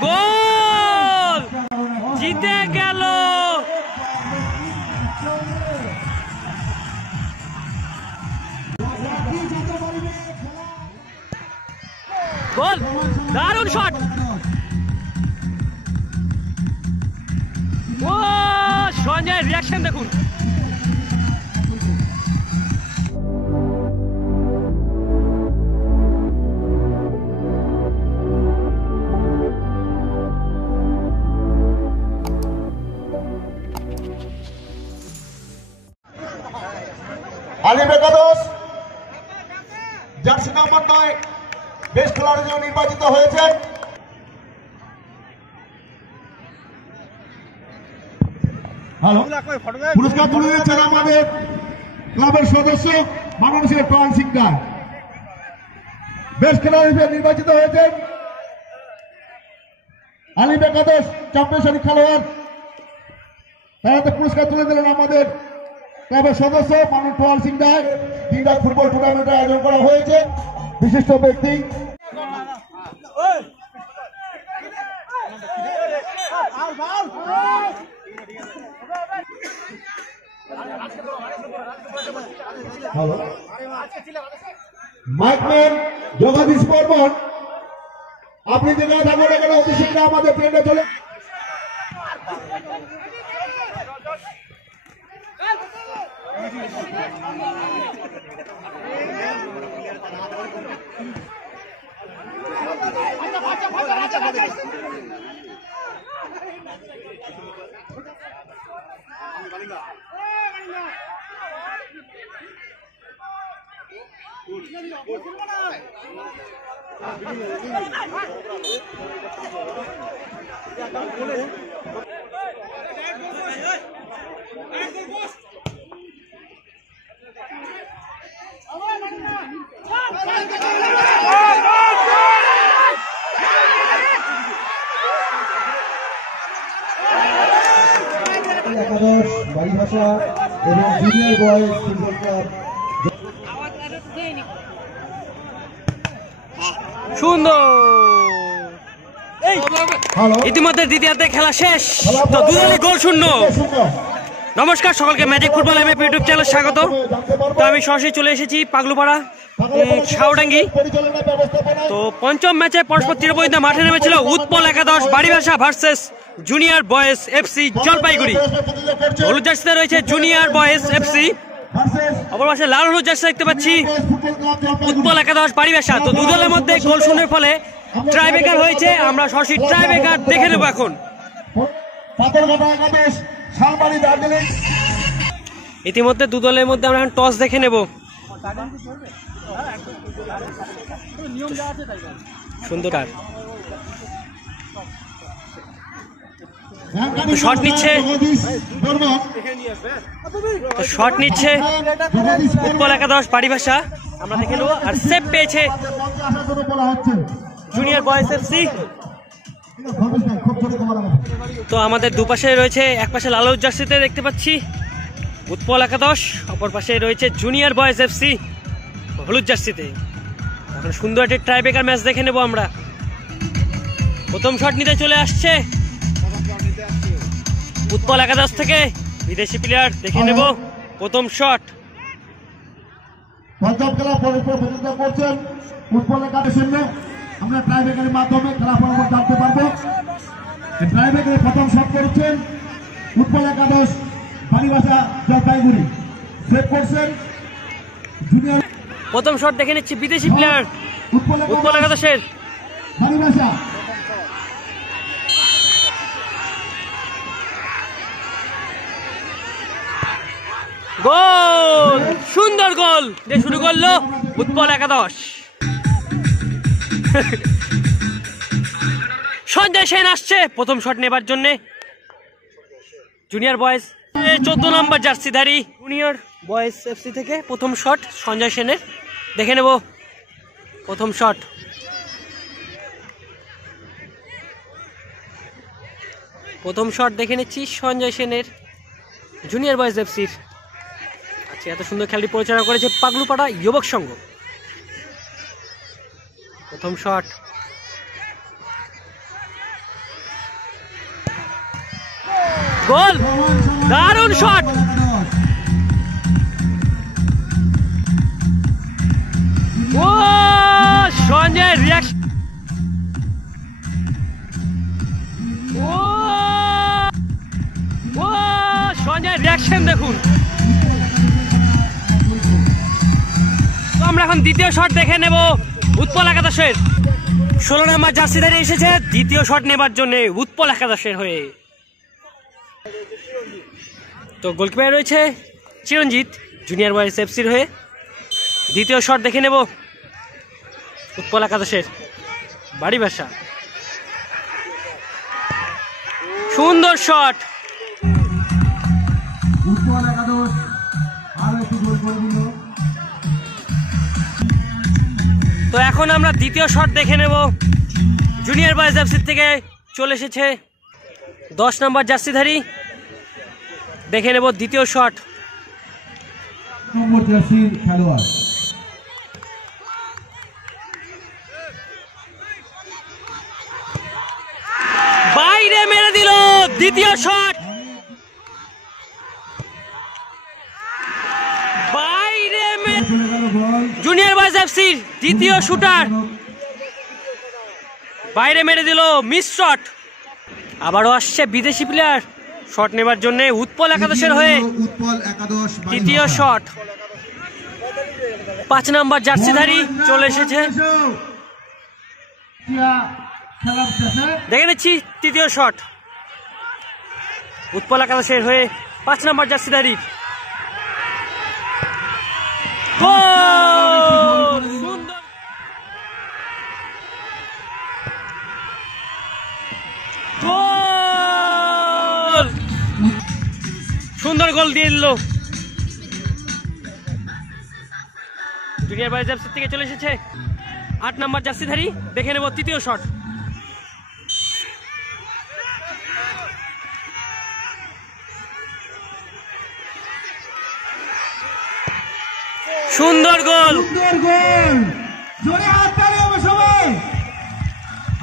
গোল জিতে গেল। গোল, দারুণ শট। ও সঞ্জয়ের রিয়াকশন দেখুন। আলিম একাদশ জার্সি নাম্বার 9 বেস্ট খেলোয়াড়ের জন্য নির্বাচিত হয়েছেন। পুরস্কার তুলে দিয়েছেন আমাদের ক্লাবের সদস্য মাননীয় টন সিং রায়। বেস্ট খেলোয়াড় হিসেবে নির্বাচিত হয়েছেন আলিম একাদশ চ্যাম্পিয়নশিপ খেলোয়াড়। তারা পুরস্কার তুলে দিলেন আমাদের ক্লাবের সদস্য মাননীয় টন সিং রায়। তিনটা ফুটবল টুর্নামেন্টের আয়োজন করা হয়েছে। বিশিষ্ট ব্যক্তি মাইকম্যান জগদীশ বর্মন, আপনি যেখানে থাকুন এখানে অতি শীঘ্র আমাদের ট্রেনে চলে। একাদশ বাড়িভাষা এবং জুনিয়র বয়েজ ফুটবল ক্লাব সুন্দর। ইতিমধ্যে দ্বিতীয়ার্ধে খেলা শেষ, তো দুদলে গোল শূন্য। নমস্কার সকলকে, ম্যাজিক ফুটবল এমএফ ইউটিউব চ্যানেলে স্বাগত। তো আমি সরাসরি চলে এসেছি পাগলুপাড়া শাওডাঙ্গি। তো পঞ্চম ম্যাচে পরস্পর তীরবইন্দা মাঠে নেমেছিল উৎপল একাদশ বাড়িভাষা versus junior boys FC Jalpaiguri. হলুদ জার্সিতে রয়েছে জুনিয়র বয়েজ এফসি, অপর পাশে লাল হলুদ জার্সি দেখতে পাচ্ছি উৎপল একাদশ বাড়িভাষা। তো দুদলের মধ্যে গোল শূন্যের ফলে ট্রাইব্রেকার হয়েছে। আমরা সরাসরি ট্রাইব্রেকার দেখে নেব এখন। ইতিমধ্যে দুদলের মধ্যে আমরা এখন টস দেখে নেব। সুন্দর শট নিচ্ছে, শট নিচ্ছে উৎপল একাদশ বাড়িভাষা। আমরা দেখে নেব। আর সেভ পেয়েছে জুনিয়র বয়েজ এফসি। তো আমাদের দুপাশে রয়েছে, এক পাশে লাল জার্সিতে দেখতে পাচ্ছি উৎপল একাদশ, অপর পাশে রয়েছে জুনিয়র বয়েজ এফসি হলুদ জার্সিতে। এখন সুন্দর একটি ট্রাইব্রেকার ম্যাচ দেখে নেব আমরা। প্রথম শট নিতে চলে আসছে উৎপল একাদশ থেকে বিদেশি প্লেয়ার, দেখে নেব প্রথম শট। পঞ্চম খেলা প্রতিযোগিতা করছেন উৎপল একাদশের জন্য। আমরা ট্রাইব্রেকারের মাধ্যমে খেলা ফলাফল জানতে পারবো। ট্রাইব্রেকারে প্রথম শট করছেন উৎপল একাদশ বাড়িভাষা জলপাইগুড়ি। সেভ করছেন জুনিয়র। প্রথম শট দেখে নিচ্ছি বিদেশি প্লেয়ার উৎপল একাদশের বাড়িভাষা। গোল, সুন্দর গোল দিয়ে শুরু করলো উৎপল একাদশ। সঞ্জয় সেন আসছে প্রথম শট নেবার জন্য। জুনিয়র বয়েজ 14 নম্বর জার্সিধারী জুনিয়র বয়েজ এফসি থেকে প্রথম শট সঞ্জয় সেনের, দেখে নেব প্রথম শট। প্রথম শট দেখে নিচ্ছি সঞ্জয় সেনের জুনিয়র বয়েজ এফসির। আচ্ছা, এত সুন্দর খেলাটি পরিচালনা করেছে পাগলুপাড়া যুবক সংঘ। প্রথম শট গোল, দারুণ শট। ও সঞ্জয় রিয়াকশন, ও সঞ্জয় রিয়াকশন দেখুন। তো আমরা এখন দ্বিতীয় শট দেখে নেব উৎপল একাদশের। 16 নম্বর জার্সিধারী এসেছে দ্বিতীয় শট নেবার জন্য উৎপল একাদশের হয়ে। তো গোলকিপার রয়েছে চিরঞ্জিত জুনিয়র বয়েজ এফসির হয়ে। দ্বিতীয় শট দেখে নেব উৎপল একাদশের বাড়ি ভাষা। সুন্দর শট। উৎপল একাদশ আরো একটু গোল করে দিল। তো এখন আমরা দ্বিতীয় শট দেখে নেব জুনিয়র বয়েজ এফসির থেকে চলে এসেছে 10 নম্বর জার্সিধারী। দেখে নেব দ্বিতীয় শট। নম্বর জার্সির খেলোয়াড় বাইরে মেরে দিল দ্বিতীয় শট। বাইরে জুনিয়র বয়েজ এফসির দ্বিতীয় শুটার বাইরে মেরে দিল মিস শট। আবারও আসছে বিদেশি প্লেয়ার শট নেবার জন্য উৎপল একাদশের হয়ে। উৎপল একাদশ তৃতীয় শট। 5 নম্বর জার্সিধারী চলে এসেছে। দেখে নিচ্ছি তৃতীয় শট উৎপল একাদশের হয়ে 5 নম্বর জার্সিধারী। সুন্দর গোল দিয়ে দিল। জুনিয়র বয়েজ এফসি থেকে চলে এসেছে 8 নম্বর জার্সিধারী। দেখে নেব তৃতীয় শট। সুন্দর গোল। সুন্দর গোল। জোরে হাততালি হবে সবাই।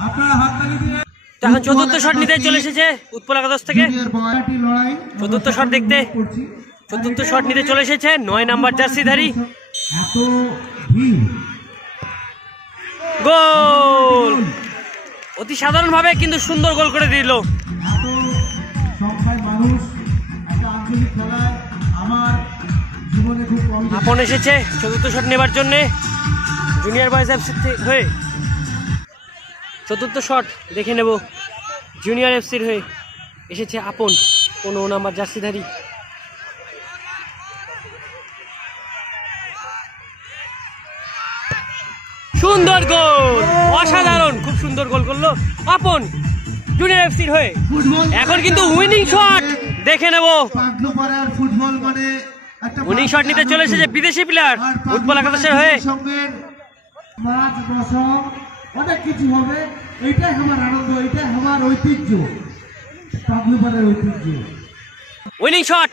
আপনারা হাততালি দিন। এখন চতুর্থ শট নিতে চলে এসেছে উৎপল একাদশ থেকে। চতুর্থ শট দেখতে চতুর্থ শট নিতে চলে এসেছে 9 নম্বর জার্সিধারী। এত ভিড়। গোল অতি সাধারণ ভাবে কিন্তু সুন্দর গোল করে দিল। এত সংখ্যায় মানুষ একটা আঞ্চলিক খেলায় আমার জীবনে খুব কম। আপন এসেছে চতুর্থ শট নেবার জন্য জুনিয়র বয়েজ এফসি হয়ে। চতুর্থ শট দেখে নেব জুনিয়র এফসির হয়ে এসেছে আপন 15 নম্বর জার্সিধারী। সুন্দর গোল, অসাধারণ, খুব সুন্দর গোল করলো আপন জুনিয়র এফসির হয়ে। এখন কিন্তু উইনিং শট দেখে নেব। ফুটবল মানে উইনিং শট নিতে চলে এসেছে বিদেশি প্লেয়ার উৎপল একাদশের হয়ে। মাছ দশম অনেক কিছু হবে। এইটাই আমার আনন্দ, এইটাই আমার ঐতিহ্য, পাগলুপাড়ার ঐতিহ্য। Winning shot.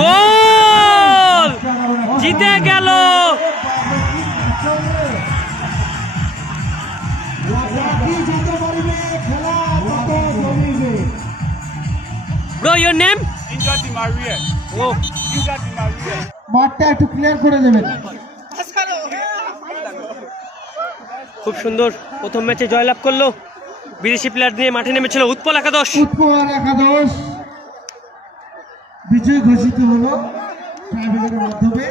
গোল, জিতে গেল। Bro, your name? Inja Di Maria. Oh, Inja Di Maria. মাঠটা একটু ক্লিয়ার করে দেবেন। খুব সুন্দর প্রথম ম্যাচে জয়লাভ করলো। বিদেশি প্লেয়ার নিয়ে মাঠে নেমেছিল উৎপল একাদশ। উৎপল একাদশ বিজয় ঘোষিত হলো ট্রাইব্যুনালের মাধ্যমে।